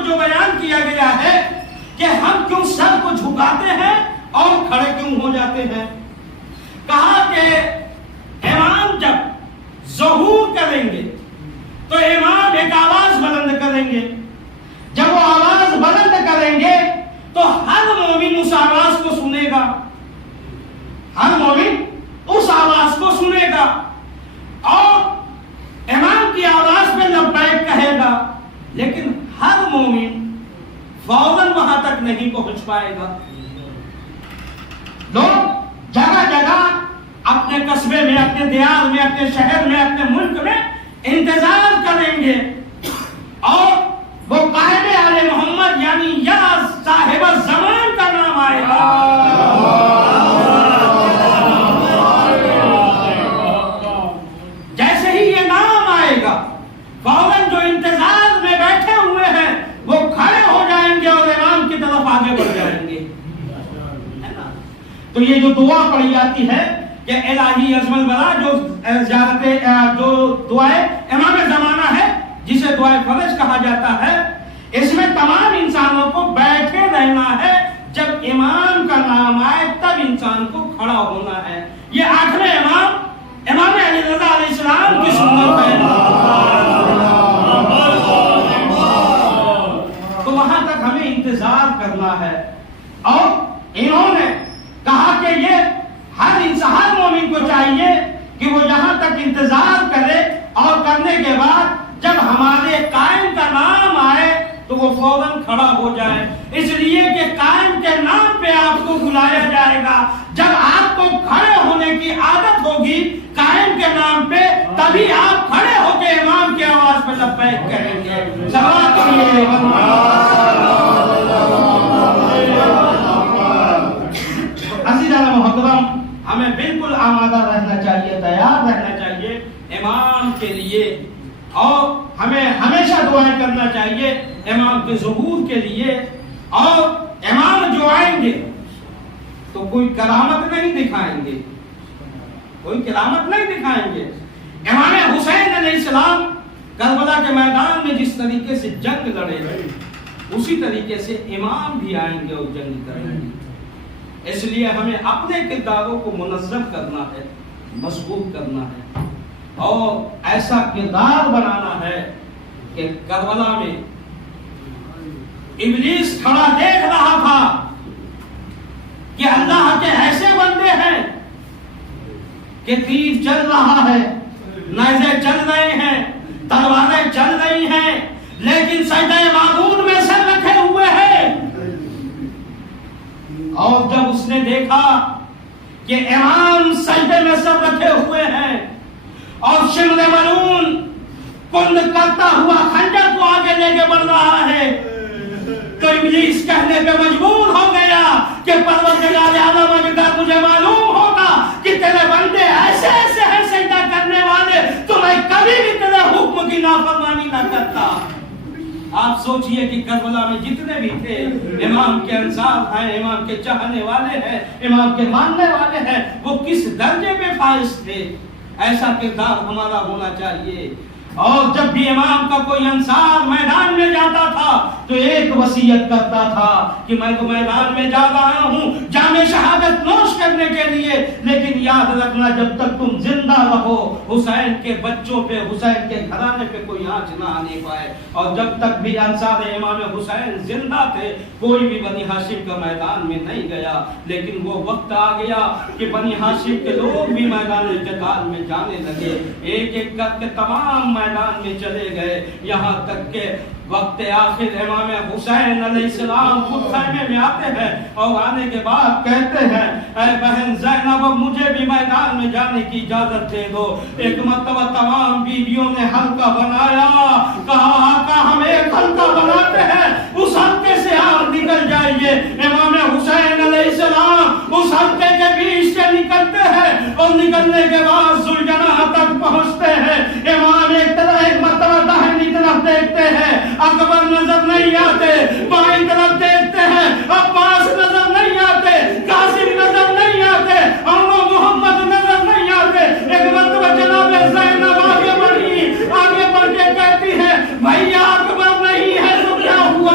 کو جو بیان کیا گیا ہے کہ ہم کیوں سر کو جھکاتے ہیں اور کھڑے کیوں ہو جاتے ہیں. کہا کہ امام جب ظہور کریں گے تو امام ایک آواز بلند کریں گے. جب وہ آواز بلند کریں گے تو ہر مومن اس آواز کو سنے گا. ہر مومن اس آواز کو سنے گا اور امام کی آواز میں لبیک کہے گا. لیکن ہر مومن فوراً وہاں تک نہیں پہنچ پائے گا. لوگ جگہ جگہ اپنے قصبے میں, اپنے دیار میں, اپنے شہر میں, اپنے ملک میں انتظار کریں گے اور وہ قائد آل محمد یعنی یا صاحب الزمان کا نام آئے گا. جیسے ہی یہ نام آئے گا فوراً جو انتظار میں بیٹھے ہوئے ہیں وہ کھڑے ہو جائیں گے اور امام کی طرف آگے بڑھ جائیں گے. تو یہ جو دعا پڑھی جاتی ہے کہ الہی عظم البلا, جو دعائے امام زمانہ ہے جسے دعائے فرض کہا جاتا ہے, اس میں تمام انسانوں کو بیٹھے رہنا ہے. جب امام کا نام آئے تب انسان کو کھڑا ہونا ہے. یہ آخری امام علی رضا علیہ السلام کی سنت ہے. تو وہاں تک ہمیں انتظار کرنا ہے. اور انہوں نے کہا کہ یہ ہر مومن کو چاہیے کہ وہ یہاں تک انتظار کرے اور کرنے کے بعد جب ہمارے قائم کا نام آئے تو وہ فوراً کھڑا ہو جائے. اس لیے کہ قائم کے نام پہ آپ کو بلایا جائے گا. جب آپ کو کھڑے ہونے کی عادت ہوگی قائم کے نام پہ تبھی آپ کھڑے ہو کے امام کی آواز پہ لبیک کہیں گے. صلوات کریے. عزیزان محترم, ہمیں بالکل آمادہ رہنا چاہیے, تیار رہنا چاہیے امام کے لیے اور ہمیں ہمیشہ دعائیں کرنا چاہیے امام کے ظہور کے لیے. اور امام جو آئیں گے تو کوئی کرامت نہیں دکھائیں گے, کوئی کرامت نہیں دکھائیں گے. امام حسین علیہ السلام کربلا کے میدان میں جس طریقے سے جنگ لڑے اسی طریقے سے امام بھی آئیں گے اور جنگ کریں گے. اس لیے ہمیں اپنے کرداروں کو منظم کرنا ہے, مضبوط کرنا ہے اور ایسا کردار بنانا ہے کہ کربلا میں ابلیس کھڑا دیکھ رہا تھا کہ اللہ کے ایسے بندے ہیں کہ تیر چل رہا ہے, نیزے چل رہے ہیں, تلواریں چل رہی ہیں, لیکن سجدہ معبود میں سر رکھے ہوئے ہیں. اور جب اس نے دیکھا کہ امام سجدے میں سر رکھے ہوئے ہیں اور شمر ملعون کند کرتا ہوا خنجر کو آگے لے کے بڑھ رہا ہے تو ابلیس کہنے پہ مجبور ہو گیا کہ پروردگار عالم اگر مجھے معلوم ہوگا کہ تیرے بندے ایسے ایسے ہیں سجدہ کرنے والے تو میں کبھی بھی تیرے حکم کی نافرمانی نہ کرتا. آپ سوچئے کہ کربلا میں جتنے بھی تھے امام کے انصار ہیں, امام کے چاہنے والے ہیں, امام کے ماننے والے ہیں, وہ کس درجے پہ فائز تھے. ایسا کردار ہمارا ہونا چاہیے. اور جب بھی امام کا کوئی انصار میدان میں جاتا تھا تو ایک وصیت کرتا تھا کہ میں تو میدان میں جا رہا ہوں جام شہادت نوش کرنے کے لیے, لیکن یاد رکھنا جب تک تم زندہ رہو حسین کے بچوں پہ, حسین کے گھرانے پہ کوئی آنچ نہ آنے پائے. اور جب تک بھی انصار امام حسین زندہ تھے کوئی بھی بنی ہاشم کا میدان میں نہیں گیا. لیکن وہ وقت آ گیا کہ بنی ہاشم کے لوگ بھی میدان قتال میں جانے لگے, ایک ایک کر کے تمام میدان میں چلے گئے, یہاں تک کہ وقت آخر امام حسین علیہ السلام خود خیمے میں آتے ہیں اور آنے کے بعد کہتے ہیں اے بہن زینب مجھے بھی میدان میں جانے کی اجازت دے دو. ایک مرتبہ تمام بیویوں نے حلقہ بنایا, کہا آقا ہم ایک حلقہ بناتے ہیں, اس حلقے سے آپ نکل جائیے. امام حسین علیہ السلام اس حلقے کے بیچ سے نکلتے ہیں اور نکلنے کے بعد ذوالجناح تک پہنچتے ہیں. امام ایک مرتبہ داہنی طرف دیکھتے ہیں, اکبر نظر نہیں آتے, بائیں طرف دیکھتے ہیں, عباس نظر نہیں آتے, قاسم نظر نہیں آتے, محمد نظر نہیں آتے. ایک مرتبہ جناب زینب آگے بڑھی, آگے بڑھ کے کہتی ہے بھیا اکبر نہیں ہے تو کیا ہوا,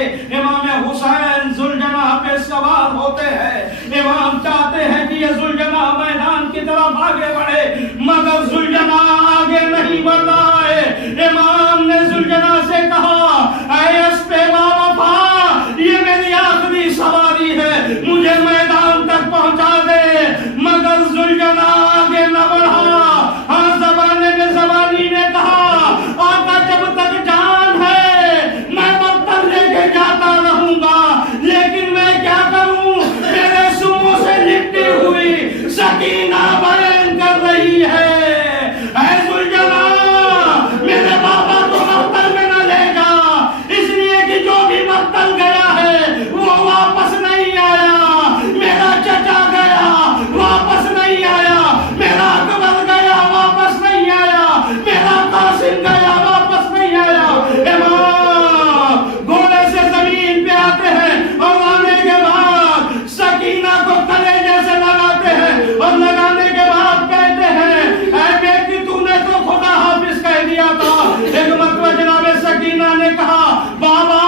کے امام حسین ذوالجناح پہ سوار ہوتے ہیں۔ امام چاہتے ہیں کہ یہ ذوالجناح میدان کی طرف آگے بڑھے، مگر ذوالجناح آگے نہیں بڑھ رہا ہے۔ امام نے ذوالجناح سے کہا، اے اسپِ باوفا، یہ میری آخری سواری ہے، مجھے میدان تک پہنچا دے، مگر ذوالجناح آگے نہ بڑھا۔ ہاں زمانے میں زبانی نے کہا، آقا جب تک جان ہے میں برتن لے کے جاتا رہوں گا، لیکن میں کیا کروں، میرے سموں سے لپٹی ہوئی سکینہ بیان کر رہی ہے، اے ذوالجلال میرے بابا کو برتن میں نہ لے جا، اس لیے کہ جو بھی برتن گیا ہے وہ واپس نہیں آیا، میرا چچا گیا واپس نہیں آیا، میرا اکبر گیا واپس نہیں آیا، میرا قاسم گیا واپس نہیں آیا۔ امام گھوڑے سے زمین پہ آتے ہیں اور آنے کے بعد سکینہ کو کلیجے سے لگاتے ہیں اور لگانے کے بعد کہتے ہیں، اے بیٹی تو نے تو خدا حافظ کہہ دیا تھا۔ ایک مرتبہ جناب سکینہ نے کہا، بابا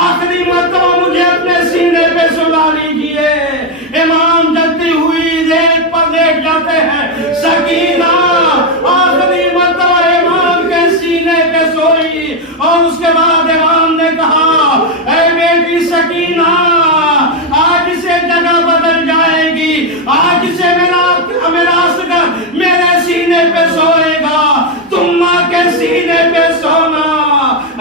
آخری مرتبہ مجھے اپنے سینے پہ سلا لیجئے۔ امام جلتی ہوئی ریت پر لیٹ جاتے ہیں، سکینہ آخری مرتبہ امام کے سینے پہ سوئی، اور اس کے بعد امام نے کہا، اے بیٹی سکینہ آج سے جگہ بدل جائے گی، آج سے میرا اصغر میرے سینے پہ سوئے گا، تم ماں کے سینے پہ سونا۔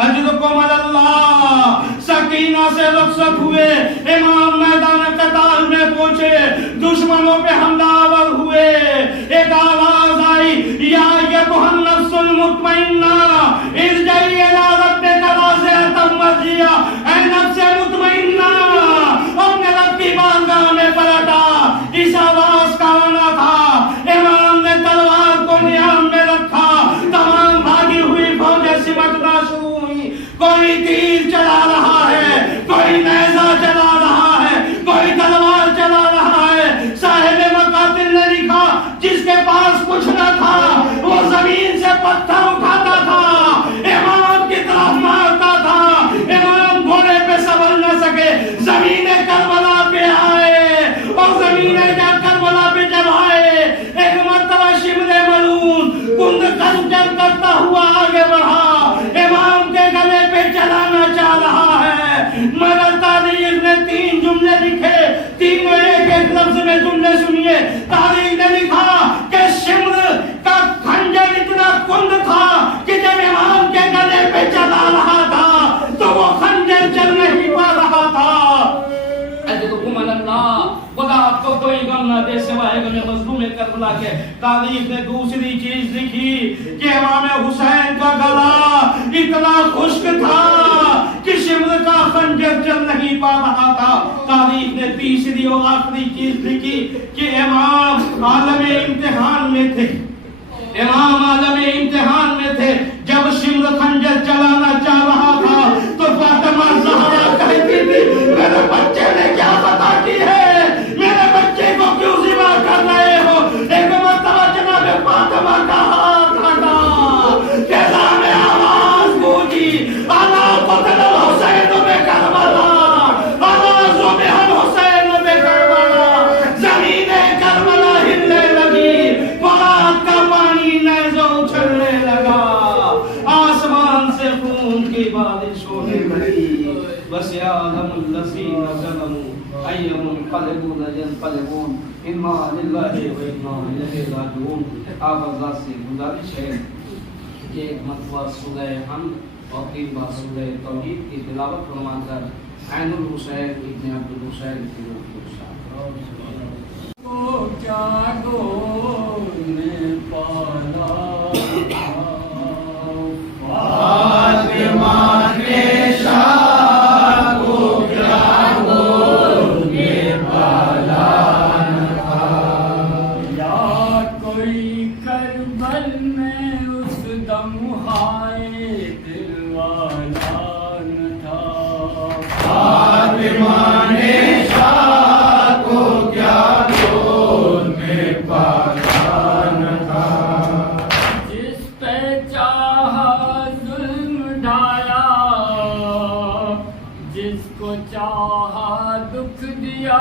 اجرکم اللہ۔ سکینہ سے رخصت ہوئے، امام میدان قتال میں پہنچے، دشمنوں پہ حملہ آور ہوئے، ایک آواز آئی، یا ایھا النفس المطمئنہ ارجعی الی ربک راضیۃ مرضیہ، اے نفس مطمئنہ اپنے رب کی بارگاہ میں پلٹا۔ اس آواز کا آنا تھا، امام نے تلوار کو نیام میں رکھا، تمام بھاگی ہوئی فوجیں سمٹنا شروع ہوئی، کوئی تیر چلا رہا ہے، کوئی نیزہ چلا رہا ہے، کوئی تلوار چلا رہا ہے۔ صاحب مقاتل نے لکھا، جس کے پاس کچھ نہ تھا وہ زمین سے پتھر اٹھاتا تھا، امام کی طرف مارتا تھا، امام گھوڑے پہ سنبھل نہ سکے، زمین کربلا پہ آئے، اور زمین کربلا پہ جب آئے، ایک مرتبہ شمر ملعون کند خنجر کرتا ہوا آگے بڑھا، امام کے گلے پہ چلانا چاہ رہا ہے، مگر تاریخ نے تین جملے لکھے، تینوں ایک ایک لفظ میں جملے سنیے۔ تاریخ نے لکھا کہ شمر کا خنجر اتنا کند تھا کہ جب امام کے گلے پہ چلا رہا تھا تو وہ خنجر چل نہیں پا رہا تھا۔ اجرکم اللہ، خدا آپ کو کوئی غم نہ دے سوائے غم مظلوم کربلا کے۔ تاریخ نے دوسری چیز لکھی کہ امام حسین کا گلا اتنا خشک تھا کہ شمر کا خنجر چل نہیں پا رہا تھا۔ تاریخ نے تیسری اور آخری چیز لکھی کہ امام عالم امتحان میں تھے، امام عالم امتحان میں تھے، جب شمر خنجر چلانا چاہ رہا تھا تو فاطمہ زہرا کہتی تھی، میرے بچے نے کیا خطا کی ہے، میرے بچے کو کیوں ذبح کر رہے ہو۔ ایک مرتبہ جناب فاطمہ کا ہاتھ ہٹا، کیسا میں آواز گونجی، الا قتل الحسین بکربلا، الا ذبح الحسین بکربلا، زمین کربلا ہلنے لگی، فرات کا پانی نیزوں اچھلنے لگا، آسمان سے خون کی بارش ہونے لگی۔ بس یا عالم الذین ظلموا ایہم منقلبون ینقلبون، انا للہ و انا الیہ راجعون۔ آپ حضرات سے گزارش ہے کہ ایک مرتبہ سورہ حمد اور 3 بار سورہ توحید کی تلاوت فرما کر عین الحسین ابن عبد الحسین کی روح کو شاد کو کیا گول میں پالا، فاطمہ نے شاہ کو کیا گول میں پالا تھا، یا کوئی کربل میں اس دم ہائے دل والا نہ تھا، فاطمہ نے شاہ کو کیا گول میں پالا جس کو چاہا دکھ دیا،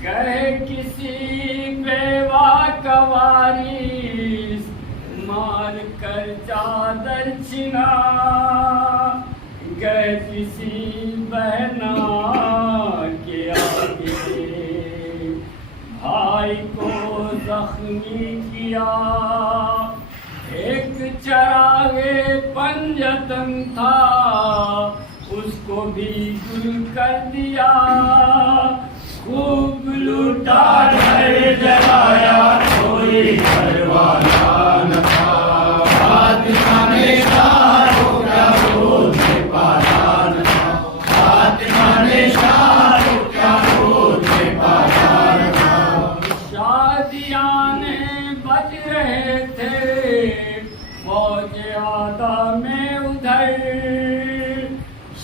کہے کسی بیوہ کا وارث مار کر چادر چھنا، گئے کسی بہنا کے آگے بھائی کو زخمی کیا، ایک چراغ پنجتن تھا اس کو بھی گل کر دیا، خوب لوٹا گھر جلایا کوئی گھر والا نہ تھا، فاطمہ نے شاہ کو کیا گود میں پایا نہ تھا، فاطمہ نے شاہ کو کیا گود میں پایا نہ تھا، شادیانے بج رہے تھے فوج آدھا میں ادھر،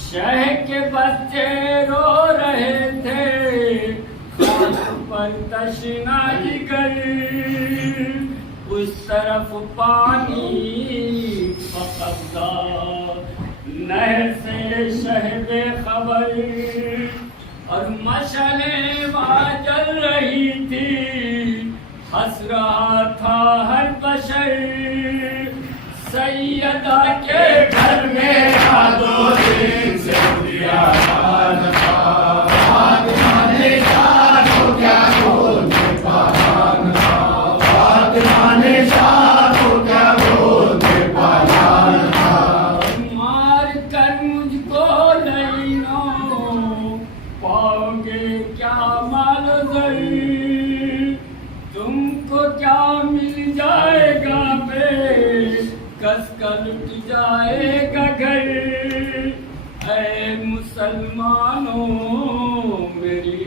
شہ کے بچے رو رہے تھے خاک پر تشنا جگر، اس طرف پانی فقبضہ نہر سے شہ بے خبر، اور مشعلیں وہاں جل رہی تھی، ہنس رہا تھا ہر بشر، سیدہ کے گھر میں دو دن سے اجالا نہ تھا، فاطمہ نے شاہ کو کیا گود میں پایا نہ تھا، فاطمہ نے شاہ کو کیا گود میں پایا نہ تھا، مار کر مجھ کو لینو پاؤ گے کیا مال و زر، تم کو کیا مل جائے گا بے کس کا لٹ جائے گا گھر، اے مسلمانوں میری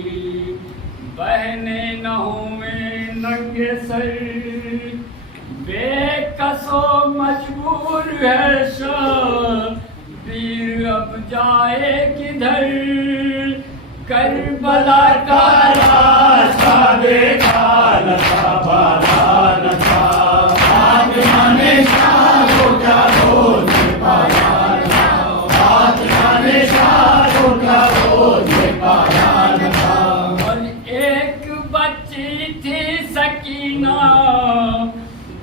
بہنیں نہ ہوئیں ننگے سر، بے کس و مجبور ہے شبیر اب جائے کدھر، کربلا کا راستہ دیکھا نہ تھا بالا نہ تھا، فاطمہ نے شاہ کو کیا گود میں پایا نہ تھا، فاطمہ نے شاہ کو کیا گود میں پایا نہ تھا، اور ایک بچی تھی سکینہ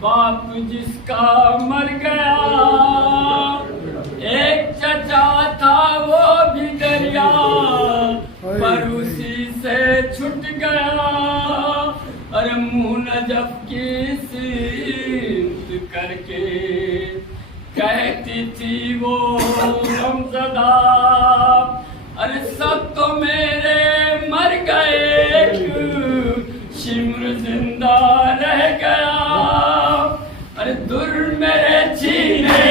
باپ جس کا مر گیا، ایک چچا تھا وہ بھی دریا پر اسی سے چھٹ گیا، ارے منہ نجف کی سمت کر کے کہتی تھی وہ غمزدہ، ارے سب تو میرے مر گئے ایک شمر زندہ رہ گیا، ارے در میرے چھینے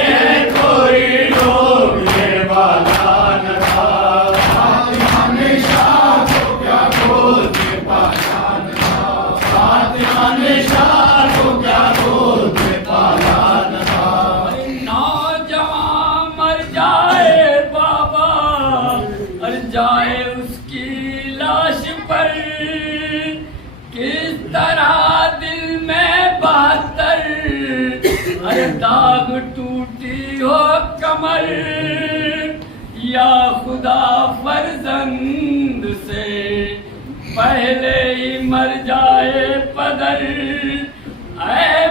کوئی روکنے والا نہ تھا، فاطمہ نے شاہ کو کیا گود میں پایا نہ تھا، فاطمہ نے شاہ کو کیا گود میں پایا نہ تھا، نوجوان مر جائے بابا اور جائے اس کی لاش پر، کس طرح دل میں بہتر ارے داغ ٹوٹی ہو کمر، یا خدا فرزند سے پہلے ہی مر جائے پدر، اے